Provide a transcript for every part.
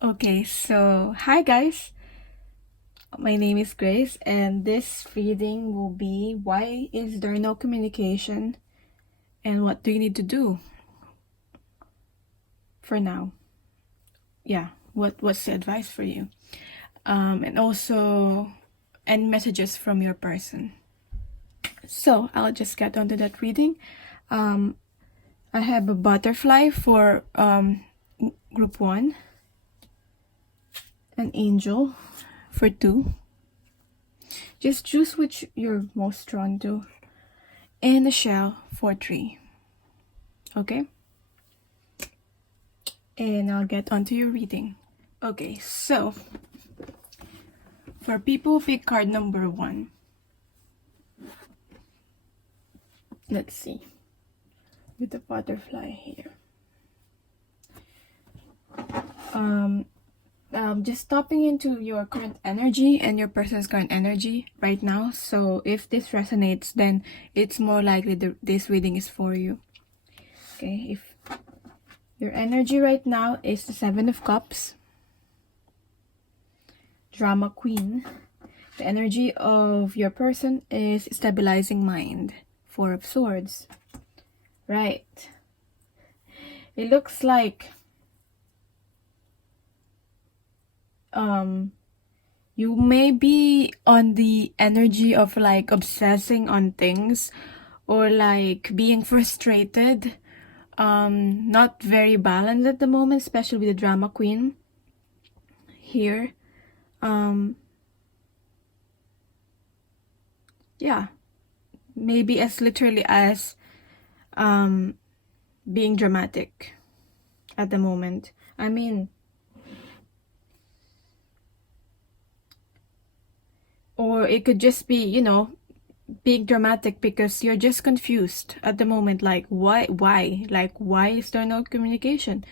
Okay, so hi guys. My name is Grace, and this reading will be why is there no communication and what do you need to do for now? Yeah, what's the advice for you? And also any messages from your person. So I'll just get onto that reading. Um, I have a butterfly for group 1, an angel for 2. Just choose which you're most drawn to. And a shell for 3. Okay? And I'll get onto your reading. Okay, so for people, pick card number 1. Let's see. With the butterfly here. Just tapping into your current energy and your person's current energy right now. So if this resonates, then it's more likely this reading is for you. Okay, if your energy right now is the 7 of Cups, Drama Queen, the energy of your person is stabilizing mind, 4 of Swords. Right. It looks like you may be on the energy of like obsessing on things or like being frustrated, not very balanced at the moment, especially with the Drama Queen here. Yeah, maybe as literally as being dramatic at the moment. I mean, or it could just be, being dramatic because you're just confused at the moment. Like, why is there no communication?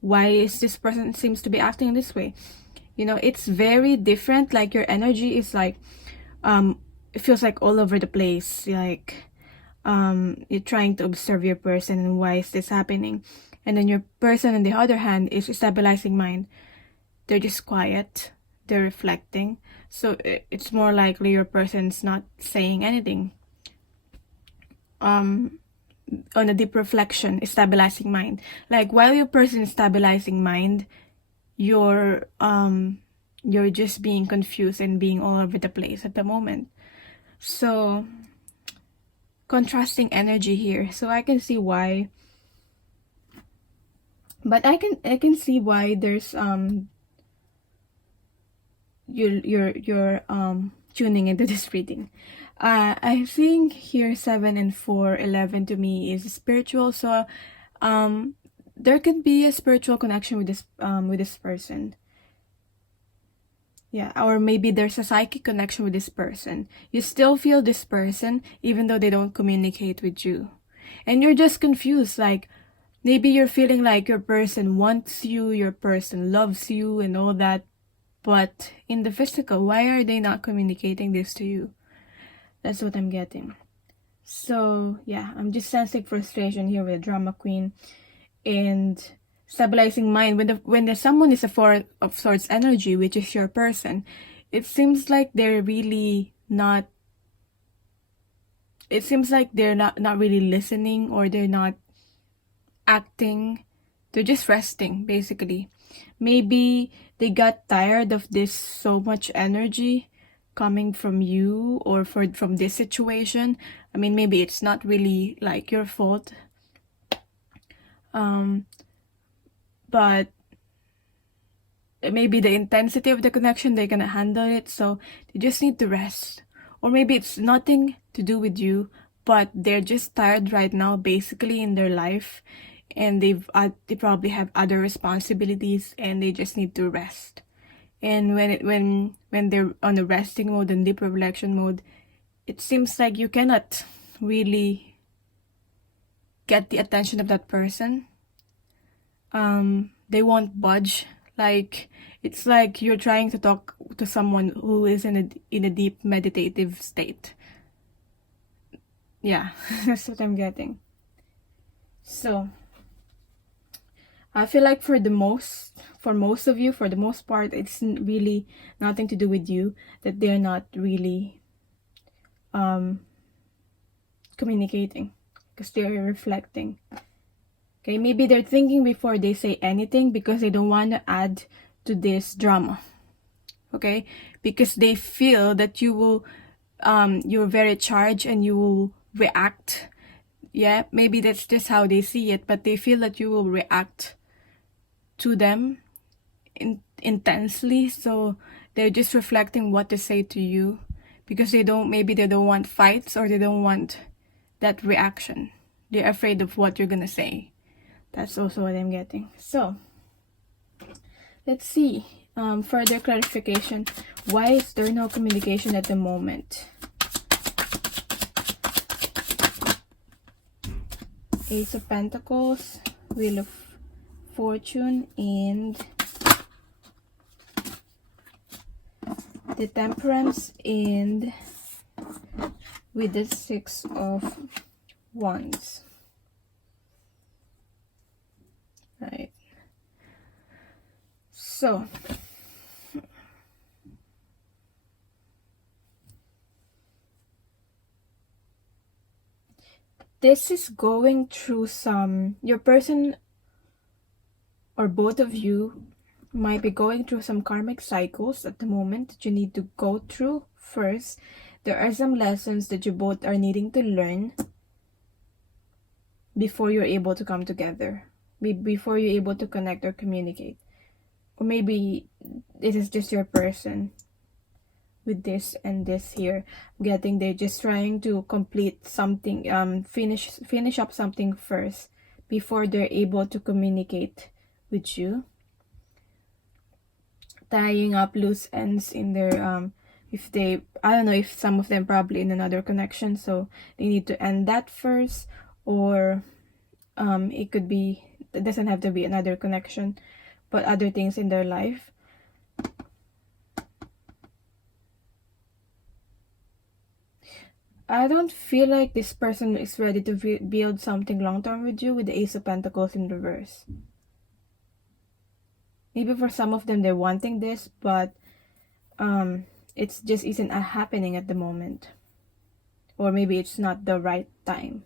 Why is this person seems to be acting this way? It's very different. Like, your energy is like, it feels like all over the place. Like, you're trying to observe your person and why is this happening? And then your person, on the other hand, is stabilizing mind. They're just quiet. They're reflecting. So it's more likely your person's not saying anything. On a deep reflection, stabilizing mind. Like, while your person is stabilizing mind, you're just being confused and being all over the place at the moment. So contrasting energy here. So I can see why. But I can see why there's you're tuning into this reading. I'm seeing here 7 and 4, 11 to me is spiritual. So there could be a spiritual connection with this person. Yeah, or maybe there's a psychic connection with this person. You still feel this person even though they don't communicate with you. And you're just confused. Like, maybe you're feeling like your person wants you, your person loves you and all that. But in the physical, why are they not communicating this to you? That's what I'm getting. So, yeah, I'm just sensing frustration here with the Drama Queen. And stabilizing mind. When someone is a 4 of Swords energy, which is your person, it seems like they're really not... It seems like they're not really listening, or they're not acting. They're just resting, basically. Maybe they got tired of this so much energy coming from you or from this situation. I mean, maybe it's not really like your fault. But maybe the intensity of the connection, they're gonna handle it, so they just need to rest. Or maybe it's nothing to do with you, but they're just tired right now, basically, in their life, and they probably have other responsibilities, and they just need to rest. And when they're on a resting mode and deep reflection mode, it seems like you cannot really get the attention of that person. They won't budge. Like, it's like you're trying to talk to someone who is in a deep meditative state. Yeah, that's what I'm getting. So, I feel like for most of you, for the most part, it's really nothing to do with you, that they're not really communicating because they're reflecting. Okay, maybe they're thinking before they say anything because they don't want to add to this drama. Okay, because they feel that you will you're very charged and you will react. Yeah, maybe that's just how they see it, but they feel that you will react to them intensely, so they're just reflecting what to say to you because they don't want fights, or they don't want that reaction. They're afraid of what you're gonna say. That's also what I'm getting. So let's see further clarification. Why is there no communication at the moment? Ace of Pentacles, Wheel of Fortune, and the Temperance, and with the Six of Wands. Right. So this is going through some, your person or both of you might be going through some karmic cycles at the moment that you need to go through first. There are some lessons that you both are needing to learn before you're able to come together, before you're able to connect or communicate. Or maybe this is just your person with this and this here. I'm getting they're just trying to complete something, finish up something first before they're able to communicate with you. Tying up loose ends in their if they, I don't know, if some of them probably in another connection, so they need to end that first, or it could be, it doesn't have to be another connection, but other things in their life. I don't feel like this person is ready to build something long-term with you, with the Ace of Pentacles in reverse. Maybe for some of them they're wanting this, but it's just isn't happening at the moment. Or maybe it's not the right time.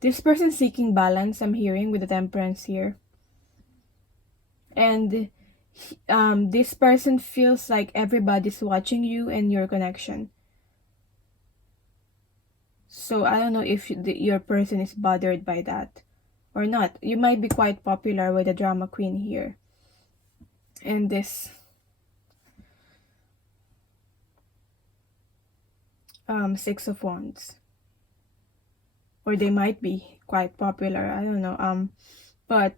This person seeking balance, I'm hearing, with the Temperance here. And this person feels like everybody's watching you and your connection. So I don't know if your person is bothered by that or not. You might be quite popular with the drama queen here. And this Six of Wands. Or they might be quite popular, I don't know. But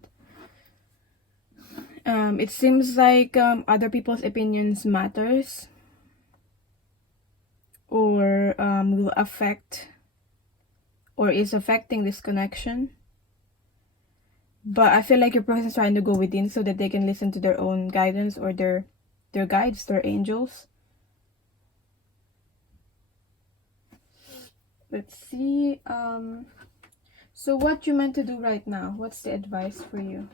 it seems like other people's opinions matters, or will affect, or is affecting this connection. But I feel like your person is trying to go within so that they can listen to their own guidance, or their guides, their angels. Let's see. So what you meant to do right now? What's the advice for you?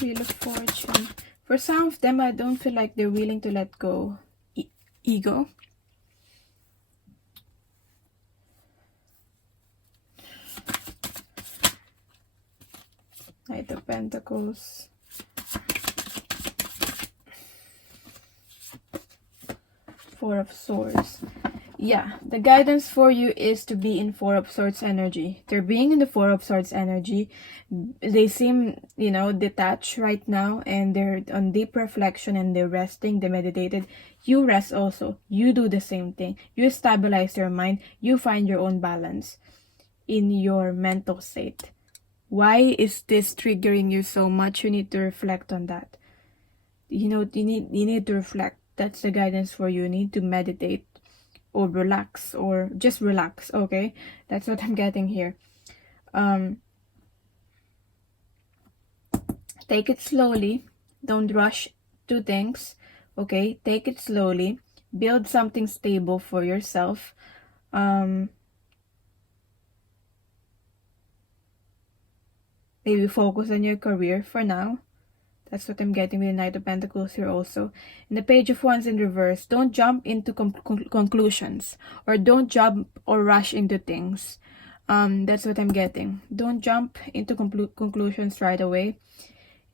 Wheel of Fortune. For some of them, I don't feel like they're willing to let go. Ego. Knight of Pentacles. Four of Swords. Yeah, the guidance for you is to be in Four of Swords energy. They're being in the Four of Swords energy. They seem, detached right now, and they're on deep reflection, and they're resting, they meditated. You rest also. You do the same thing. You stabilize your mind. You find your own balance in your mental state. Why is this triggering you so much? You need to reflect on that. You know, you need to reflect. That's the guidance for you. You need to meditate or relax, or just relax. Okay, that's what I'm getting here. Take it slowly. Don't rush to things. Okay, take it slowly. Build something stable for yourself. Maybe focus on your career for now. That's what I'm getting with the Knight of Pentacles here also. In the Page of Wands in reverse, don't jump into conclusions, or don't jump or rush into things. That's what I'm getting. Don't jump into conclusions right away.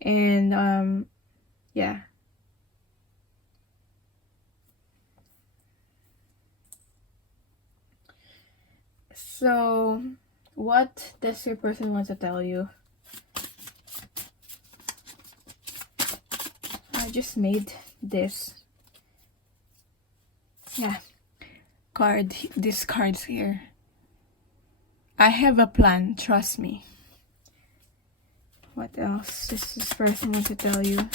And yeah. So, what does your person want to tell you? I just made this. Yeah. These cards here. I have a plan, trust me. What else does this person want to tell you?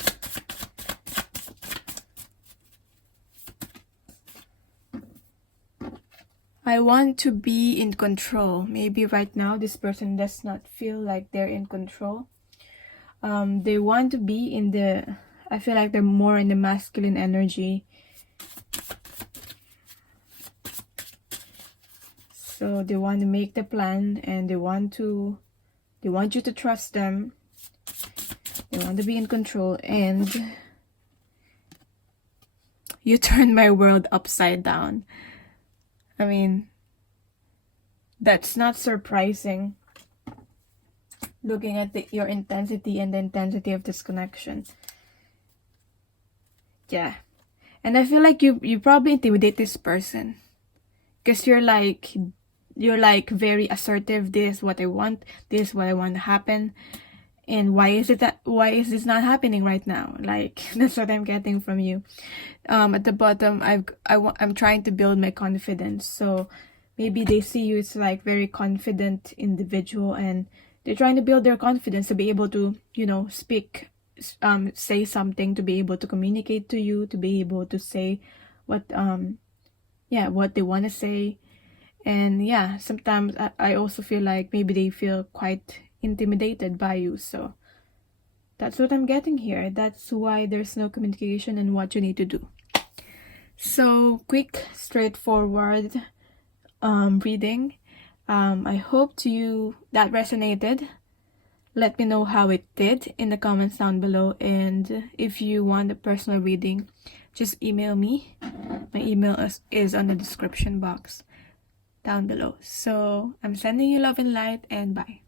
I want to be in control. Maybe right now this person does not feel like they're in control. They want to be in the... I feel like they're more in the masculine energy. So they want to make the plan, and they want you to trust them. They want to be in control, and you turn my world upside down. I mean, that's not surprising. Looking at your intensity and the intensity of this connection. Yeah. And I feel like you probably intimidate this person. Because you're like very assertive. This is what I want. This is what I want to happen. And why is this not happening right now? Like, that's what I'm getting from you. At the bottom, I'm trying to build my confidence. So maybe they see you as like very confident individual, and they're trying to build their confidence to be able to, you know, speak, say something, to be able to communicate to you, to be able to say what they want to say. And yeah, sometimes I also feel like maybe they feel quite intimidated by you. So that's what I'm getting here. That's why there's no communication and what you need to do. So quick, straightforward reading. I hope that resonated. Let me know how it did in the comments down below. And if you want a personal reading, just email me. My email is on the description box down below. So I'm sending you love and light, and bye.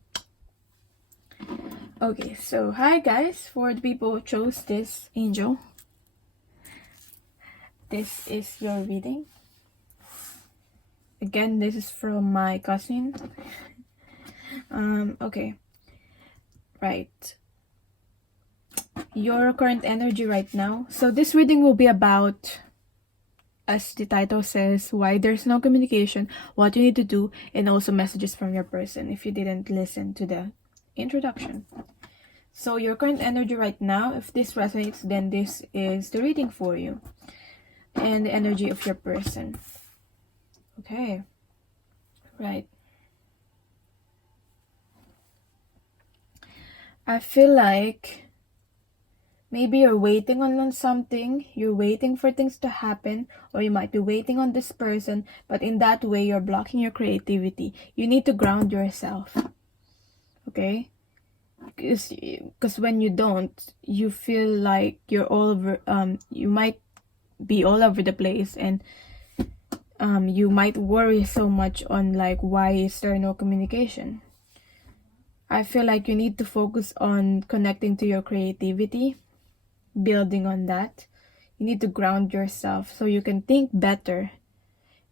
Okay, so hi guys. For the people who chose this angel, this is your reading. Again, this is from my cousin. Okay. Right. Your current energy right now. So this reading will be about, as the title says, why there's no communication, what you need to do, and also messages from your person if you didn't listen to the introduction. So your current energy right now, if this resonates, then this is the reading for you. And the energy of your person. Okay. Right. I feel like maybe you're waiting on something. You're waiting for things to happen, or you might be waiting on this person, but in that way you're blocking your creativity. You need to ground yourself. Okay? Because when you don't, you feel like you're all over, you might be all over the place, and you might worry so much on like, why is there no communication? I feel like you need to focus on connecting to your creativity, building on that. You need to ground yourself so you can think better,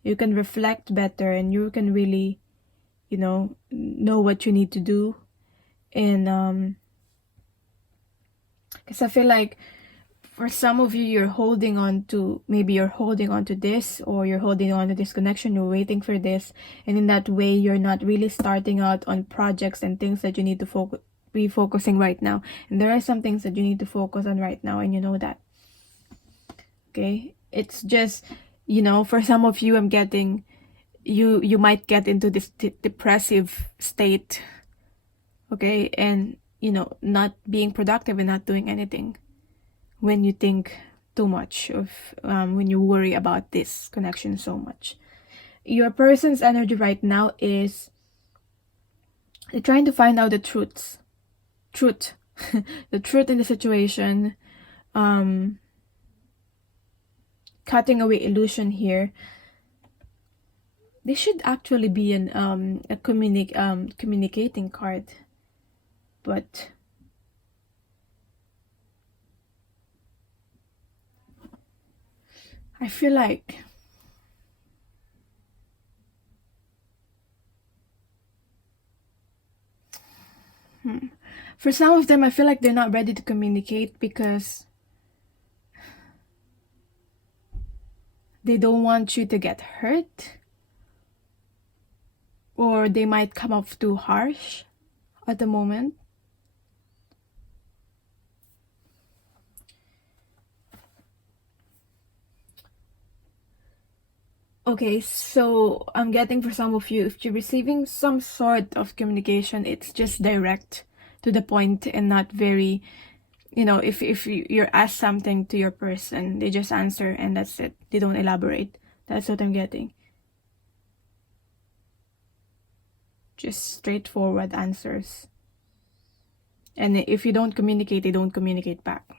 you can reflect better, and you can really, you know what you need to do. And because I feel like for some of you, you're holding on to, maybe you're holding on to this, or you're holding on to this connection, you're waiting for this, and in that way you're not really starting out on projects and things that you need to be focusing right now. And there are some things that you need to focus on right now, and you know that. Okay, it's just, you know, for some of you, I'm getting, you might get into this depressive state, okay, and you know, not being productive and not doing anything when you think too much of, when you worry about this connection so much. Your person's energy right now is, they're trying to find out the truth, the truth in the situation, cutting away illusion here. This should actually be a communicating card, but I feel like for some of them, I feel like they're not ready to communicate because they don't want you to get hurt, or they might come off too harsh at the moment. Okay, so I'm getting, for some of you, if you're receiving some sort of communication, it's just direct to the point and not very, you know, if you're asked something to your person, they just answer and that's it. They don't elaborate. That's what I'm getting. Just straightforward answers. And if you don't communicate, they don't communicate back.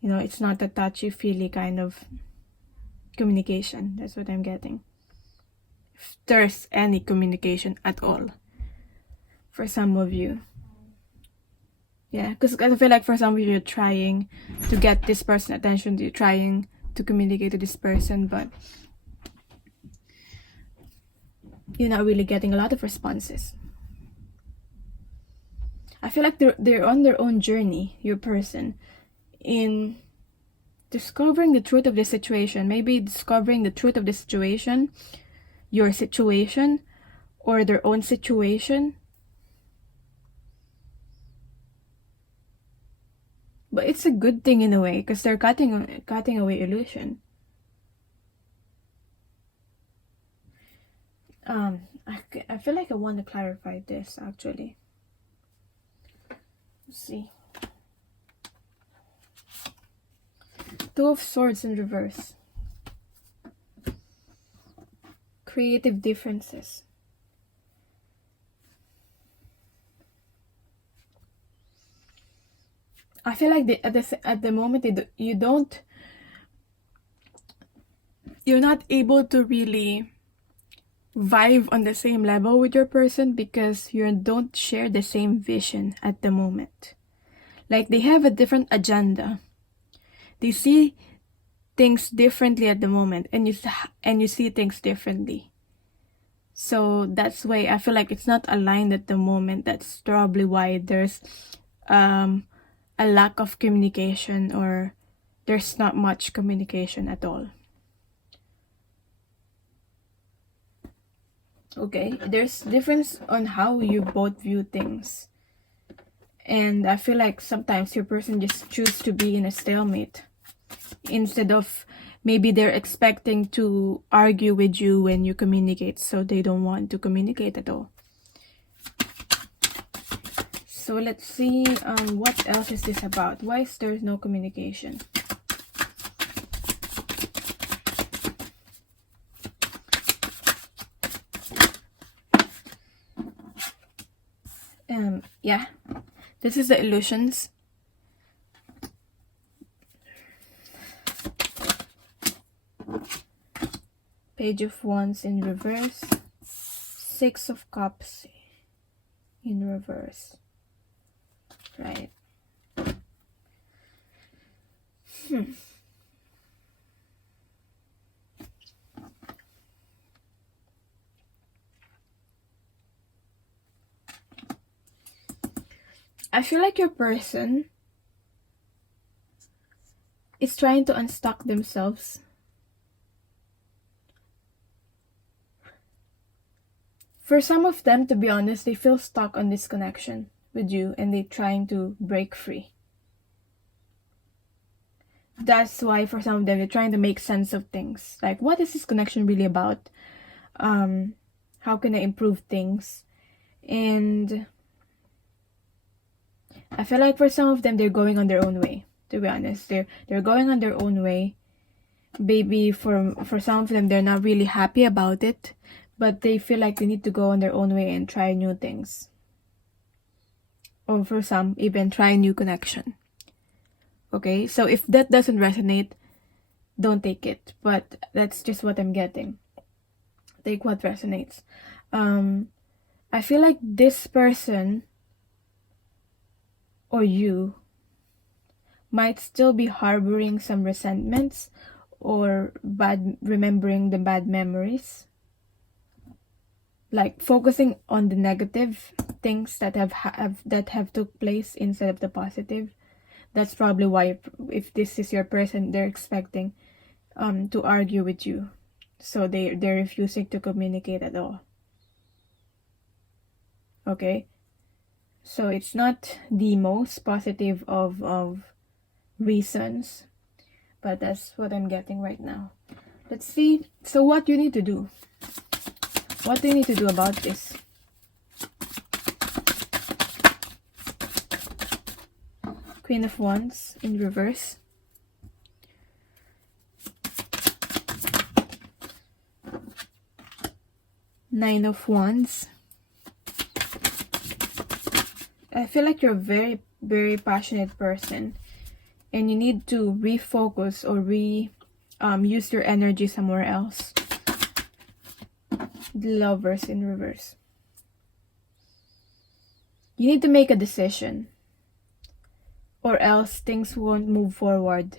You know, it's not a touchy-feely kind of communication. That's what I'm getting. If there's any communication at all for some of you. Yeah, because I feel like for some of you, you're trying to get this person attention, you're trying to communicate to this person, but you're not really getting a lot of responses. I feel like they're on their own journey, your person, in discovering the truth of the situation. Maybe discovering the truth of the situation, your situation, or their own situation. But it's a good thing in a way, because they're cutting away illusion. I feel like I want to clarify this actually. Let's see. Two of Swords in reverse. Creative differences. I feel like at the moment you're not able to really vibe on the same level with your person because you don't share the same vision at the moment. Like, they have a different agenda. They see things differently at the moment, and you see things differently. So that's why I feel like it's not aligned at the moment. That's probably why there's a lack of communication, or there's not much communication at all. Okay, there's difference on how you both view things. And I feel like sometimes your person just choose to be in a stalemate. Instead of, maybe they're expecting to argue with you when you communicate, so they don't want to communicate at all. So let's see, what else is this about? Why is there no communication? Yeah, this is the illusions. Page of Wands in reverse. Six of Cups in reverse. Right. I feel like your person is trying to unstuck themselves. For some of them, to be honest, they feel stuck on this connection with you and they're trying to break free. That's why for some of them, they're trying to make sense of things. Like, what is this connection really about? How can I improve things? And I feel like for some of them, they're going on their own way. To be honest, they're going on their own way. Maybe for some of them, they're not really happy about it, but they feel like they need to go on their own way and try new things. Or for some, even try a new connection. Okay, so if that doesn't resonate, don't take it. But that's just what I'm getting. Take what resonates. I feel like this person or you might still be harboring some resentments or remembering the bad memories. Like focusing on the negative things that have took place instead of the positive. That's probably why if this is your person, they're expecting to argue with you. So they're refusing to communicate at all. Okay? So it's not the most positive of reasons, but that's what I'm getting right now. Let's see. So what you need to do? What do you need to do about this? Queen of Wands in reverse. Nine of Wands. I feel like you're a very, very passionate person and you need to refocus or use your energy somewhere else. The Lovers in reverse. You need to make a decision or else things won't move forward.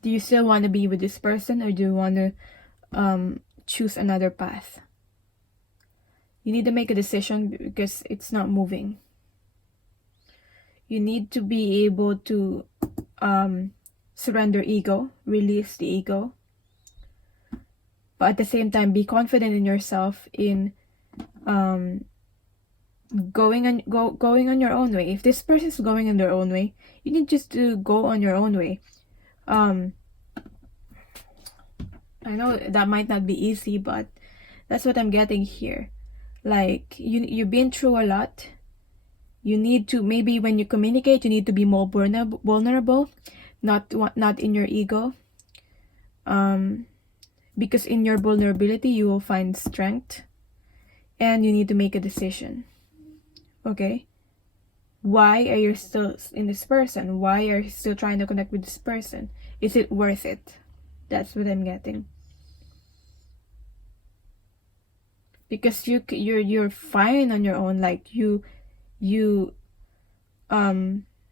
Do you still want to be with this person or do you want to choose another path? You need to make a decision because it's not moving. You need to be able to surrender ego, release the ego. But at the same time, be confident in yourself in going on your own way. If this person is going on their own way, you need just to go on your own way. I know that might not be easy, but that's what I'm getting here. Like you've been through a lot. You need to, maybe when you communicate, you need to be more vulnerable, not in your ego. Because in your vulnerability, you will find strength, and you need to make a decision. Okay? Why are you still in this person? Why are you still trying to connect with this person? Is it worth it? That's what I'm getting. Because you're fine on your own. Like you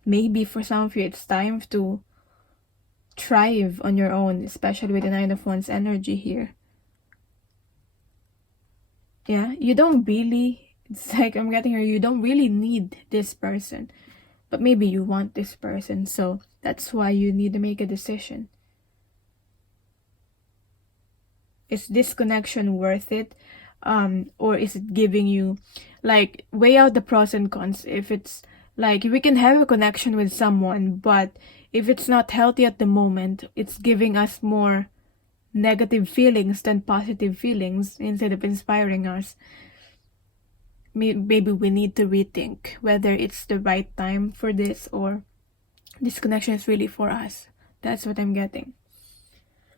maybe for some of you it's time to thrive on your own, especially with the Nine of Wands energy here. Yeah, you don't really, it's like I'm getting here, you don't really need this person, but maybe you want this person, so that's why you need to make a decision. Is this connection worth it? Or is it giving you, like, weigh out the pros and cons. If it's like we can have a connection with someone, but if it's not healthy at the moment, it's giving us more negative feelings than positive feelings instead of inspiring us. Maybe we need to rethink whether it's the right time for this or this connection is really for us. That's what I'm getting.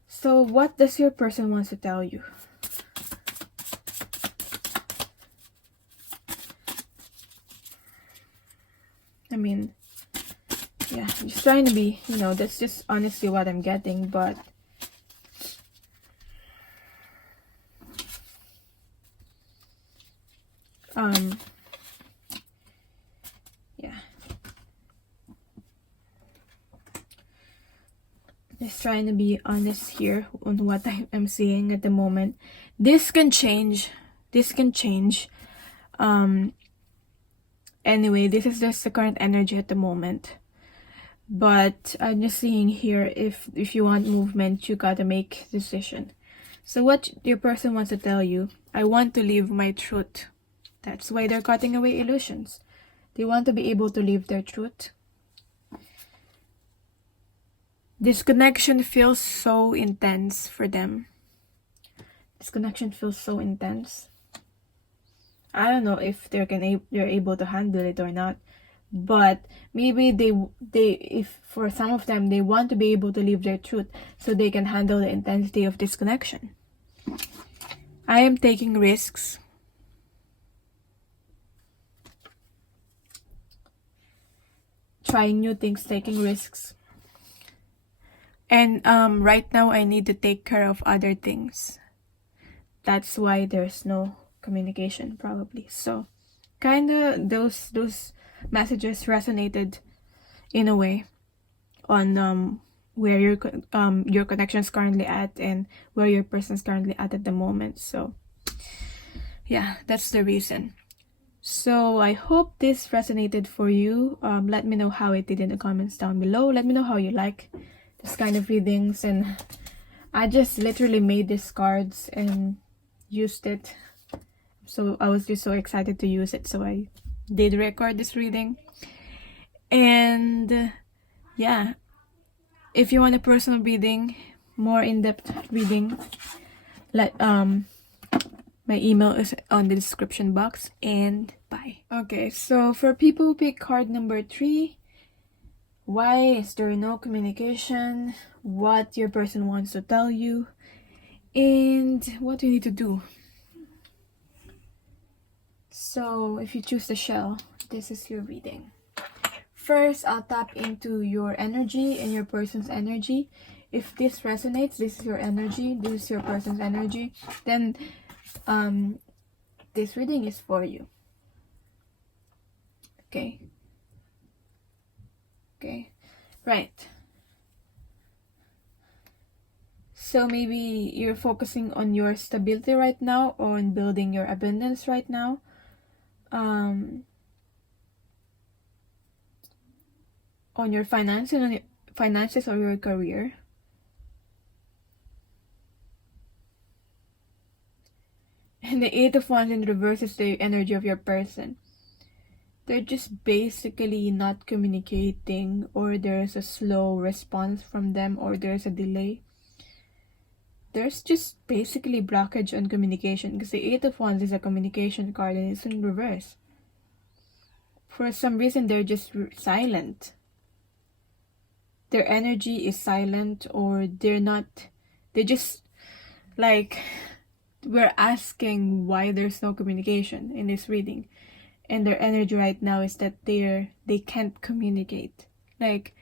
So what does your person want to tell you? I mean, yeah, just trying to be, that's just honestly what I'm getting, but yeah, just trying to be honest here on what I'm seeing at the moment. This can change. Anyway, this is just the current energy at the moment. But I'm just seeing here, if you want movement, you gotta make decision. So what your person wants to tell you, I want to live my truth. That's why they're cutting away illusions. They want to be able to live their truth. This connection feels so intense for them. This connection feels so intense. I don't know if they're able to handle it or not, but maybe they if for some of them they want to be able to live their truth so they can handle the intensity of this connection. I am taking risks. Trying new things, taking risks. And right now I need to take care of other things. That's why there's no communication, probably. So kind of those messages resonated in a way on where your connection is currently at and where your person is currently at the moment. So yeah, that's the reason. So I hope this resonated for you. Let me know how it did in the comments down below. Let me know how you like this kind of readings. And I just literally made these cards and used it. So I was just so excited to use it. So I did record this reading. And yeah, if you want a personal reading, more in-depth reading, my email is on the description box. And bye. Okay, so for people who pick card number 3, why is there no communication? What your person wants to tell you, and what you need to do. So if you choose the shell, this is your reading. First, I'll tap into your energy and your person's energy. If this resonates, this is your energy, this is your person's energy, then this reading is for you. Okay, right. So maybe you're focusing on your stability right now, or on building your abundance right now. On your finances or your career. And the 8 of Wands in reverse is the energy of your person. They're just basically not communicating, or there's a slow response from them, or there's a delay. There's just basically blockage on communication, because the 8 of Wands is a communication card and it's in reverse. For some reason, they're just silent. Their energy is silent, or they're just like, we're asking why there's no communication in this reading. And their energy right now is that they can't communicate. Like,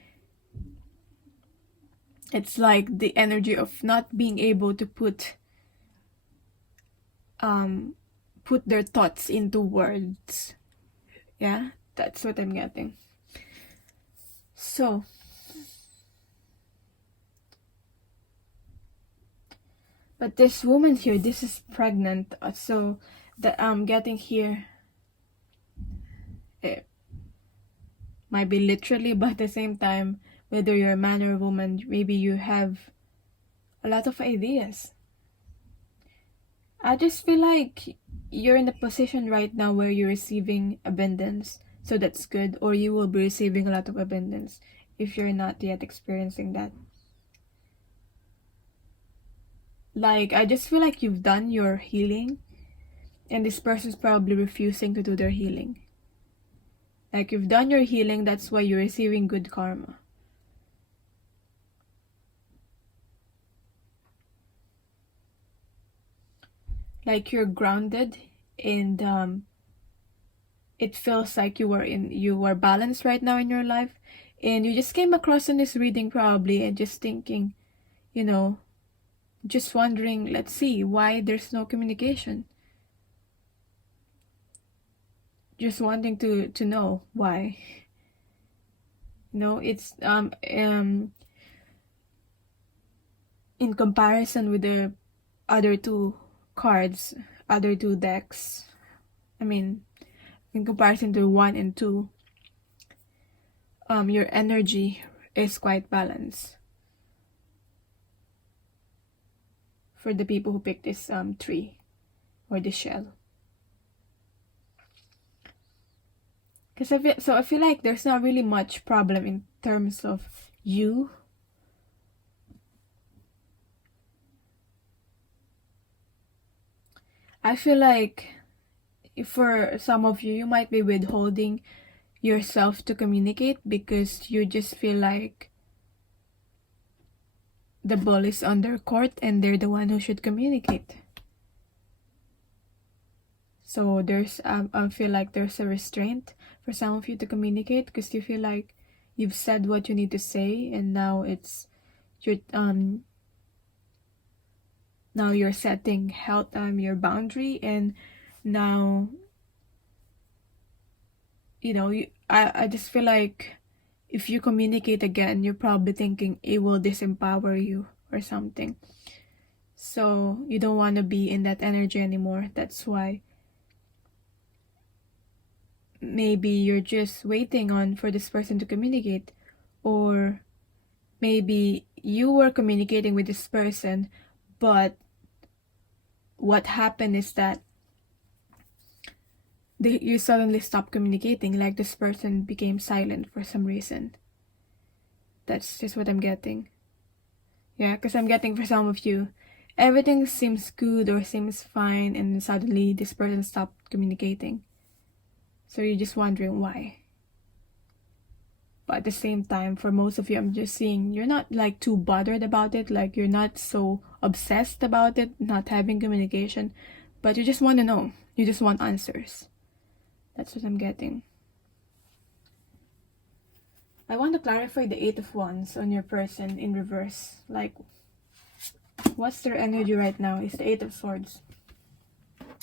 it's like the energy of not being able to put their thoughts into words. Yeah, that's what I'm getting. So but this woman here, this is pregnant. So that I'm getting here, it might be literally, but at the same time, whether you're a man or a woman, maybe you have a lot of ideas. I just feel like you're in a position right now where you're receiving abundance, so that's good. Or you will be receiving a lot of abundance if you're not yet experiencing that. Like, I just feel like you've done your healing, and this person's probably refusing to do their healing. Like, you've done your healing, that's why you're receiving good karma. Like, you're grounded, and it feels like you are balanced right now in your life, and you just came across in this reading probably, and just thinking, just wondering, let's see, why there's no communication. Just wanting to know why. It's in comparison with the other two cards, other two decks. I mean, in comparison to 1 and 2, your energy is quite balanced for the people who pick this tree or the shell. Because I feel like there's not really much problem in terms of you. I feel like for some of you, you might be withholding yourself to communicate because you just feel like the ball is on their court and they're the one who should communicate. So I feel like there's a restraint for some of you to communicate because you feel like you've said what you need to say, and now you're setting your boundary, and now I just feel like if you communicate again, you're probably thinking it will disempower you or something. So you don't want to be in that energy anymore. That's why maybe you're just waiting for this person to communicate, or maybe you were communicating with this person, but what happened is that you suddenly stopped communicating, like this person became silent for some reason. That's just what I'm getting. Yeah, because I'm getting for some of you, everything seems good or seems fine, and suddenly this person stopped communicating. So you're just wondering why. But at the same time, for most of you, I'm just seeing you're not like too bothered about it. Like you're not so obsessed about it, not having communication. But you just want to know. You just want answers. That's what I'm getting. I want to clarify the 8 of Wands on your person in reverse. Like, what's their energy right now? It's the 8 of Swords.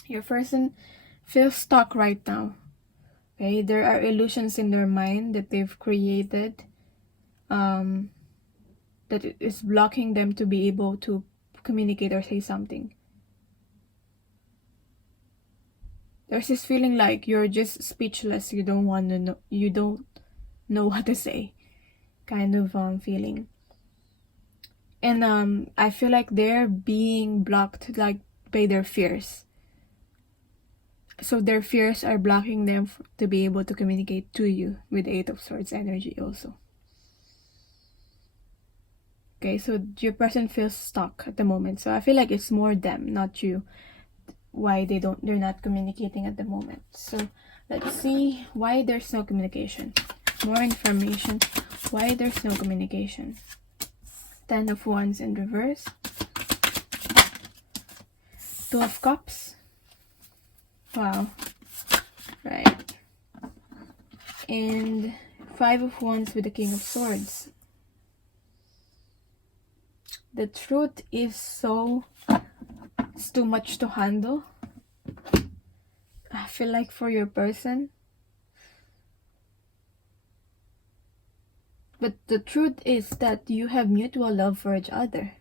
Your person feels stuck right now. Okay, there are illusions in their mind that they've created that is blocking them to be able to communicate or say something. There's this feeling like you're just speechless. You don't want to know. You don't know what to say, kind of feeling. And I feel like they're being blocked like by their fears. So their fears are blocking them to be able to communicate to you with the 8 of Swords energy also. Okay, so your person feels stuck at the moment. So I feel like it's more them, not you, why they're not communicating at the moment. So let's see why there's no communication. More information why there's no communication. 10 of Wands in reverse. 2 of Cups. Wow. Right. And 5 of Wands with the King of Swords. The truth is it's too much to handle. I feel like for your person. But the truth is that you have mutual love for each other.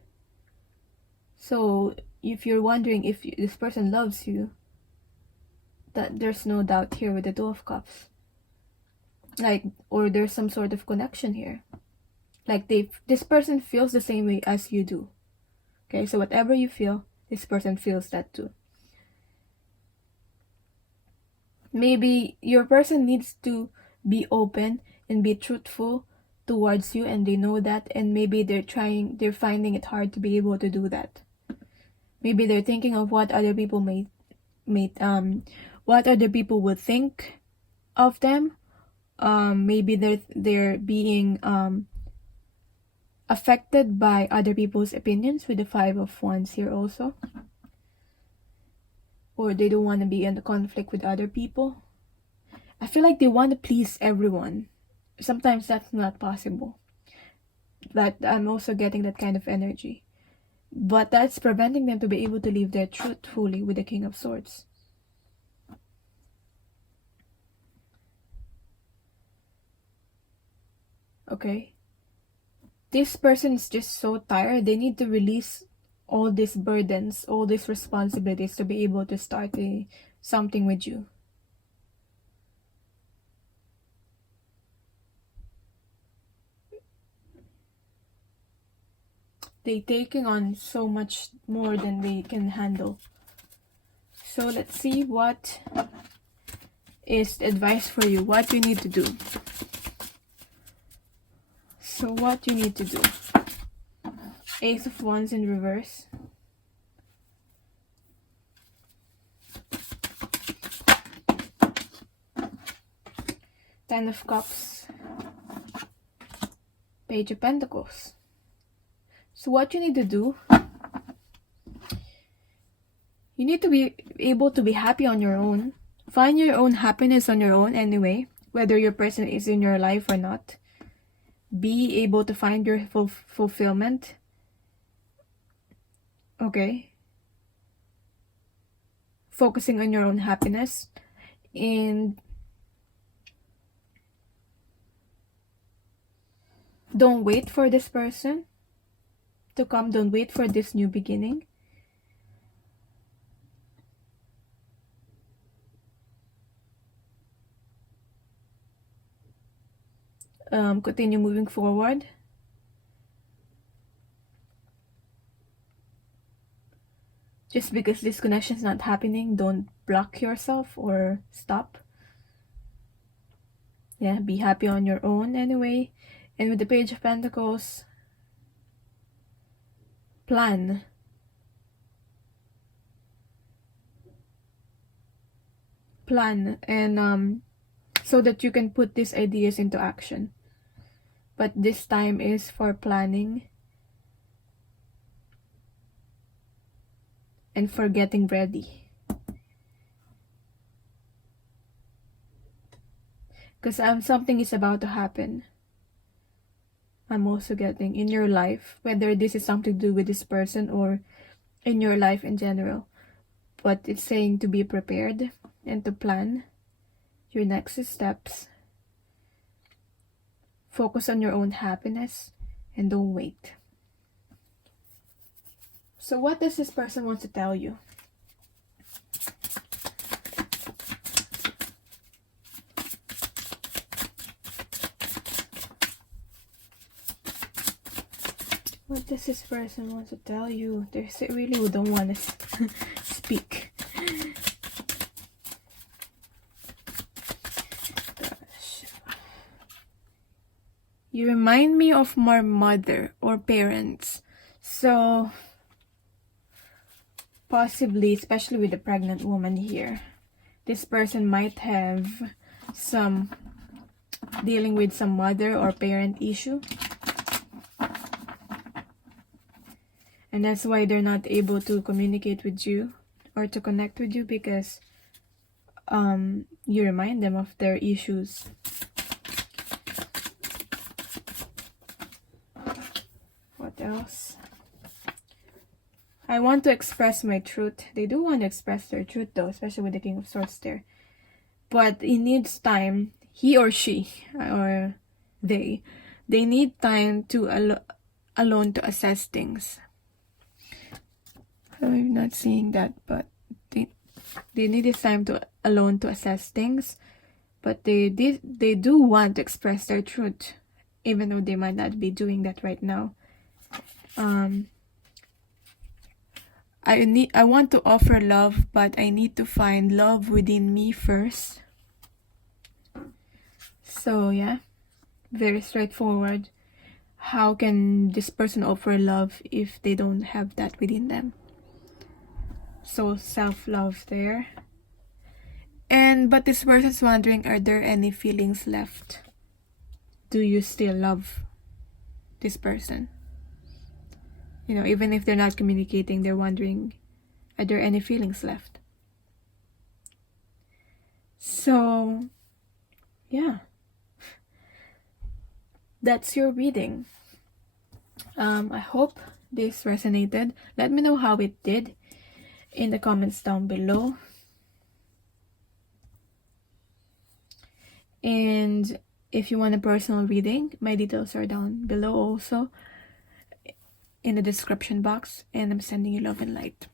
So if you're wondering if this person loves you, that there's no doubt here with the 2 of Cups. Like, or there's some sort of connection here. Like this person feels the same way as you do. Okay, so whatever you feel, this person feels that too. Maybe your person needs to be open and be truthful towards you, and they know that, and maybe they're finding it hard to be able to do that. Maybe they're thinking of what other people what other people would think of them. Maybe they're being affected by other people's opinions with the 5 of Wands here also. Or they don't want to be in a conflict with other people. I feel like they want to please everyone. Sometimes that's not possible. But I'm also getting that kind of energy. But that's preventing them to be able to live their truth fully with the King of Swords. Okay? This person is just so tired. They need to release all these burdens, all these responsibilities to be able to start something with you. They taking on so much more than they can handle. So let's see what is the advice for you, what you need to do. So what you need to do. Ace of Wands in reverse. Ten of Cups. Page of Pentacles. So what you need to do, you need to be able to be happy on your own. Find your own happiness on your own anyway, whether your person is in your life or not. Be able to find your fulfillment. Okay? Focusing on your own happiness. And don't wait for this person to come. Don't wait for this new beginning. Continue moving forward. Just because this connection is not happening, don't block yourself or stop. Yeah, be happy on your own anyway. And with the Page of Pentacles, plan. Plan, and so that you can put these ideas into action. But this time is for planning and for getting ready. Because something is about to happen. I'm also getting in your life, whether this is something to do with this person or in your life in general. But it's saying to be prepared and to plan your next steps. Focus on your own happiness and don't wait. So what does this person want to tell you? What does this person want to tell you? They really don't want to speak. You remind me of my mother or parents. So, possibly, especially with the pregnant woman here, this person might have some dealing with some mother or parent issue. And that's why they're not able to communicate with you or to connect with you, because you remind them of their issues. What else? I want to express my truth. They do want to express their truth though, especially with the King of Swords there. But it needs time. He or she, or they need time to alone to assess things. I'm not seeing that, but they need this time to alone to assess things. But they do want to express their truth, even though they might not be doing that right now. I want to offer love, but I need to find love within me first. So yeah, very straightforward. How can this person offer love if they don't have that within them? So self-love there. But this person's wondering, are there any feelings left? Do you still love this person? You know, even if they're not communicating, they're wondering, are there any feelings left? So, yeah. That's your reading. I hope this resonated. Let me know how it did in the comments down below. And if you want a personal reading, my details are down below also in the description box. And I'm sending you love and light.